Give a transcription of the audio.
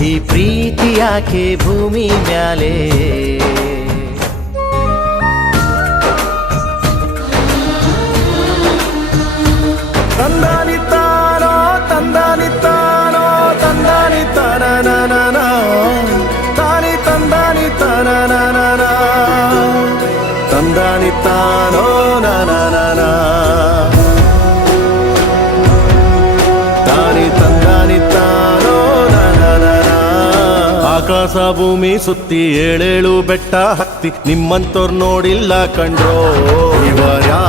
ಈ ಪ್ರೀತಿ ಯಾಕೆ ಭೂಮಿ ಮ್ಯಾಲೆ ತಂದಾನಿತ್ತಾನೋ ತಂದಾನಿತ್ತಾನೋ ತಂದಾನಿತ್ತಾನ ತಾನಿ ತಂದಾನಿತ್ತಾನ ತಂದಾನಿತ್ತಾನೋ ನಾನ ತಾನಿ ತಂದಾನಿತ್ತಾನೋ ಆಕಾಶ ಭೂಮಿ ಸುತ್ತಿ ಏಳೇಳು ಬೆಟ್ಟ ಹತ್ತಿ ನಿಮ್ಮಂತೋರ್ ನೋಡಿಲ್ಲ ಕಂಡ್ರೋ ಇವರ್ಯಾ